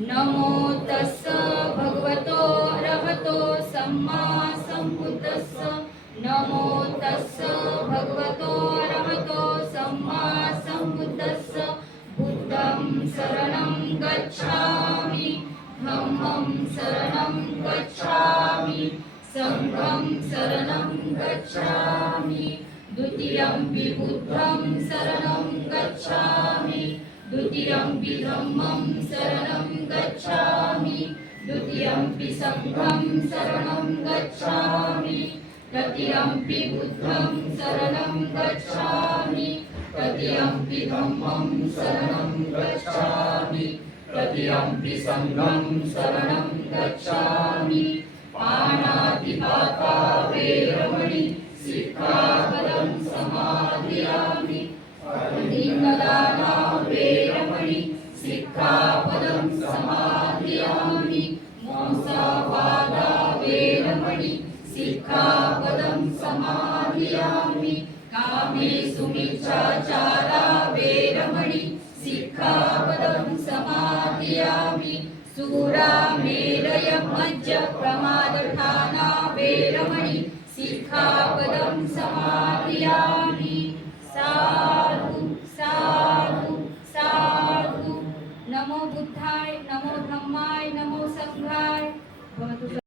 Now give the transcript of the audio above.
नमो तस्स भगवतो अरहतो सम्मा सम्बुद्धस्स नमो तस्स भगवतो अरहतो सम्मा सम्बुद्धस्स बुद्धं शरणं गच्छामि धम्मं शरणं गच्छामि संघं शरणं गच्छामि द्वितीयंपि बुद्धं शरणं गच्छामि द्वितीयंपि धम्मं शरणं गच्छामि द्वितीयंपि संघं शरणं गच्छामि तृतीयंपि बुद्धं शरणं गच्छामि तृतीयंपि धम्मं शरणं गच्छामि तृतीयंपि संघं शरणं गच्छामि पाणातिपाता वेरमणि सिक्खापदं समादियामि दीनदाना वेरमणि सिक्खापदं समादियामि मोसवादा वेरमणि सिक्खापदं समादियामि कामेषु मिच्छाचारा वेरमणि सिक्खापदं समादियामि सूरामेरय मज्जप्रमादठाना वेरमणि सिक्खापदं समादियामि